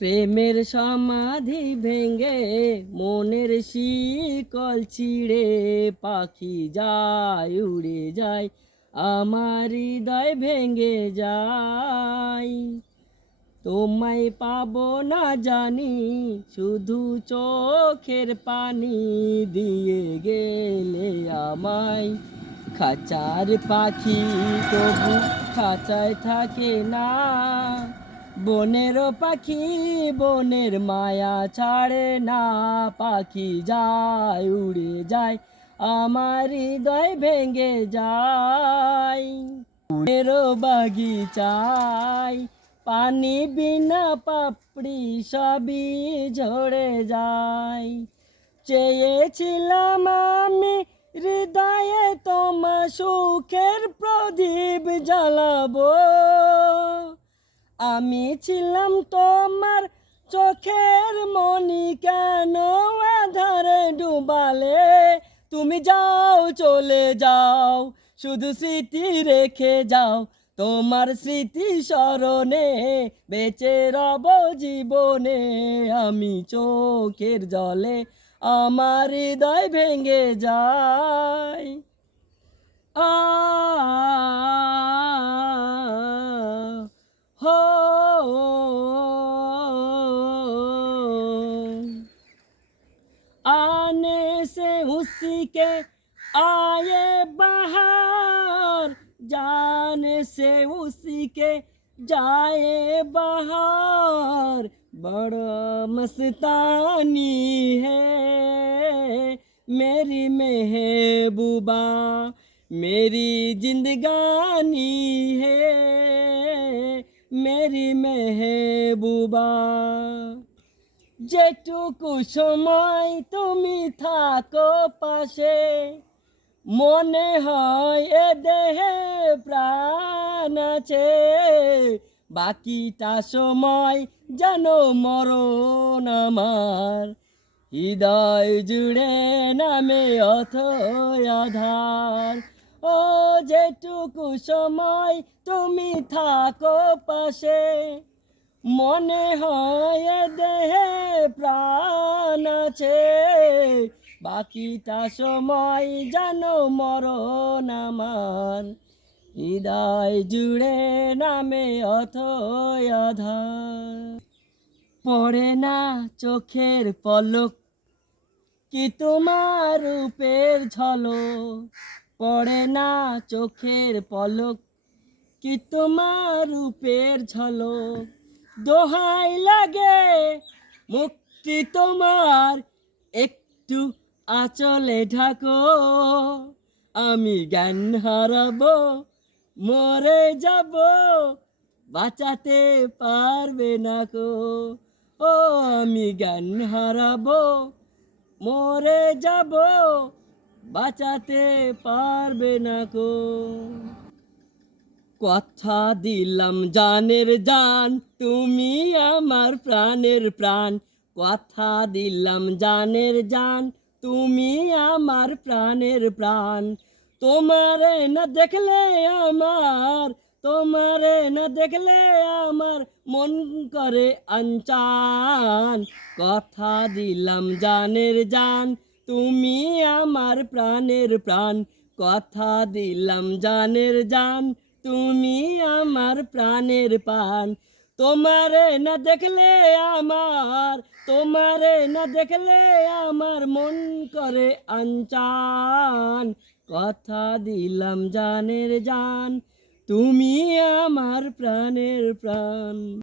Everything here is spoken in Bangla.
প্রেমের সমাধি ভেঙে মনের শিকল ছিঁড়ে পাখি যায় উড়ে যায়, আমার হৃদয় ভেঙে যায়। তোমায় পাবো না জানি, শুধু চোখের পানি দিয়ে গেলে আমায়। খাঁচার পাখি তবু খাঁচায় থাকে না, বনেরও পাখি বনের মায়া ছাড়ে না। পাখি যায় উড়ে যায়, আমার হৃদয় ভেঙে যায়। ফুলেরও বাগিচায় পানি বিনা পাপড়ি সবই ঝরে যায়। চেয়েছিলাম আমি হৃদয়ে তোমার সুখের প্রদীপ জ্বালাবো, আমি ছিলাম তোমার চোখের মনি, কেন আধারে ডুবালে? তুমি যাও চলে যাও, শুধু স্মৃতি রেখে যাও। তোমার স্মৃতি স্মরণে বেঁচে রব জীবনে, আমি চোখের জলে আমার হৃদয় ভেঙে যায়। আ हो आने से उसी के आए बाहर, जाने से उसी के जाए बाहर। बड़ा मस्तानी है मेरी महबूबा, मेरी जिंदगानी है मेरी महबूबा। যেটুকু সময় তুমি থাকো পাশে, মনে হয় এ দেহে প্রাণ আছে। বাকিটা সময় যেন মরণ আমার, হৃদয় জুড়ে নামে অথই আধার। ও যেটুকু সময় তুমি থাকো পাশে, মনে হয় দেহে প্রাণ আছে। বাকিটা সময় যেন মরণ আমার, হৃদয় জুড়ে নামে অথই আধার। পড়ে না চোখের পলক কি তোমার রূপের ঝলক, পড়ে না চোখের পলক কি তোমার রূপের ঝলক। দোহাই লাগে মুক্তি তোমার, একটু আঁচলে ঢাকো। আমি জ্ঞান হারাবো, মরে যাব, বাঁচাতে পারবে না কো। ও আমি জ্ঞান হারাবো, মরে যাব, বাঁচাতে পারবে না কো। কথা দিলাম জানের জান, তুমি আমার প্রাণের প্রাণ। কথা দিলাম জানের জান, তুমি আমার প্রাণের প্রাণ। তোমারে না দেখলে আমার, তোমারে না দেখলে আমার মন করে আনচান। কথা দিলাম জানের জান, তুমি আমার প্রাণের প্রাণ। কথা দিলাম জানের জান, তুমি আমার প্রাণের প্রাণ। তোমারে না দেখলে আমার, তোমারে না দেখলে আমার মন করে আনচান। কথা দিলাম জানের জান, তুমি আমার প্রাণের প্রাণ।